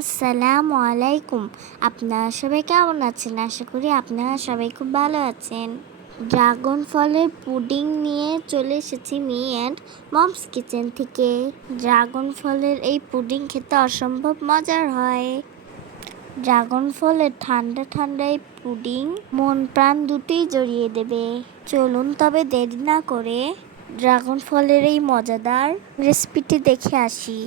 আসসালামু আলাইকুম। আপনারা সবাই কেমন আছেন? আশা করি আপনারা সবাই খুব ভালো আছেন। ড্রাগন ফলের পুডিং নিয়ে চলে এসেছি মি অ্যান্ড মমস কিচেন থেকে। ড্রাগন ফলের এই পুডিং খেতে অসম্ভব মজার হয়। ড্রাগন ফলের ঠান্ডা ঠান্ডা এই পুডিং মন প্রাণ দুটোই জড়িয়ে দেবে। চলুন তবে দেরি না করে ড্রাগন ফলের এই মজাদার রেসিপিটি দেখে আসি।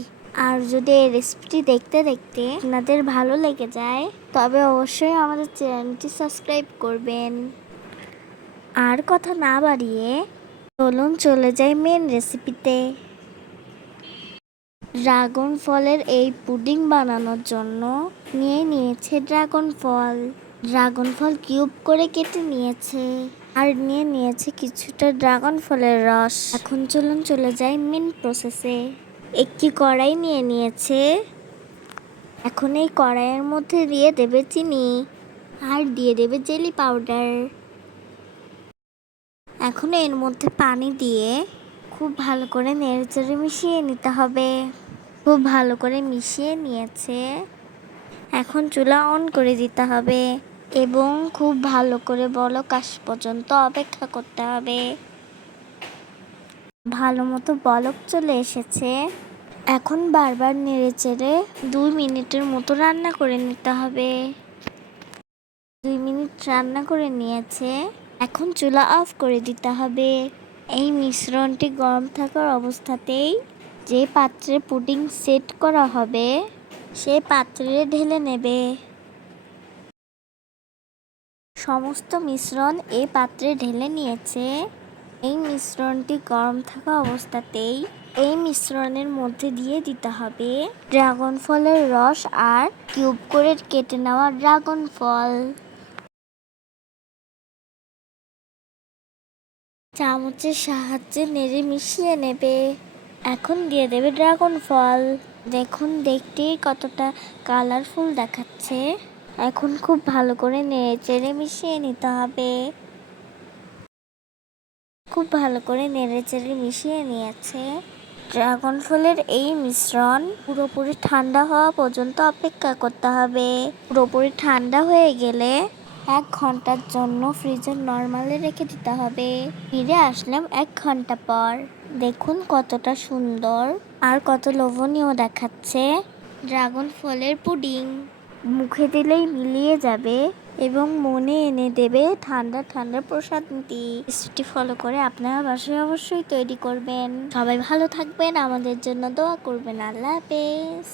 আর যদি এই রেসিপিটি দেখতে দেখতে আপনাদের ভালো লেগে যায় তবে অবশ্যই আমাদের চ্যানেলটি সাবস্ক্রাইব করবেন। আর কথা না বাড়িয়ে চলুন চলে যাই মেন রেসিপিতে। ড্রাগন ফলের এই পুডিং বানানোর জন্য নিয়েছে ড্রাগন ফল। ড্রাগন ফল কিউব করে কেটে নিয়েছে আর নিয়েছে কিছুটা ড্রাগন ফলের রস। এখন চলুন চলে যাই মেন প্রসেসে। একটি কড়াই নিয়েছে। এখন এই কড়াইয়ের মধ্যে দিয়ে দেবে চিনি আর দিয়ে দেবে জেলি পাউডার। এখন এর মধ্যে পানি দিয়ে খুব ভালো করে নেড়েচেড়ে মিশিয়ে নিতে হবে। খুব ভালো করে মিশিয়ে নিয়েছে। এখন চুলা অন করে দিতে হবে এবং খুব ভালো করে বলক আসা পর্যন্ত অপেক্ষা করতে হবে। ভালো মতো বলক চলে এসেছে। এখন বারবার নেড়েচেড়ে 2 মিনিটের মতো রান্না করে নিতে হবে। 2 মিনিট রান্না করে নিয়েছে। এখন চুলা অফ করে দিতে হবে। এই মিশ্রণটি গরম থাকার অবস্থাতেই যে পাত্রে পুডিং সেট করা হবে সেই পাত্রে ঢেলে নেবে। সমস্ত মিশ্রণ এই পাত্রে ঢেলে নিয়েছে। এই মিশ্রণটি গরম থাকা অবস্থাতেই এই মিশ্রণের মধ্যে দিয়ে দিতে হবে ড্রাগন ফলের রস আর কিউব করে কেটে নেওয়া ড্রাগন ফল। চামচের সাহায্যে নেড়ে মিশিয়ে নেবে। এখন দিয়ে দেবে ড্রাগন ফল। দেখুন দেখতেই কতটা কালারফুল দেখাচ্ছে। এখন খুব ভালো করে নেড়েচেড়ে মিশিয়ে নিতে হবে। খুব ভালো করে নেড়েচেড়ে মিশিয়ে নিয়েছে। ড্রাগন ফলের এই মিশ্রণ পুরোপুরি ঠান্ডা হওয়া পর্যন্ত অপেক্ষা করতে হবে। পুরোপুরি ঠান্ডা হয়ে গেলে 1 ঘন্টার জন্য ফ্রিজে নরমালে রেখে দিতে হবে। ফিরে আসলাম 1 ঘন্টা পর। দেখুন কতটা সুন্দর আর কত লোভনীয় দেখাচ্ছে ড্রাগন ফলের পুডিং। মুখে দিলেই মিলিয়ে যাবে এবং মনে এনে দেবে ঠান্ডা ঠান্ডা প্রশান্তি। রেসিপিটি ফলো করে আপনারা বাসায় অবশ্যই তৈরি করবেন। সবাই ভালো থাকবেন, আমাদের জন্য দোয়া করবেন। আল্লাহ হাফেজ।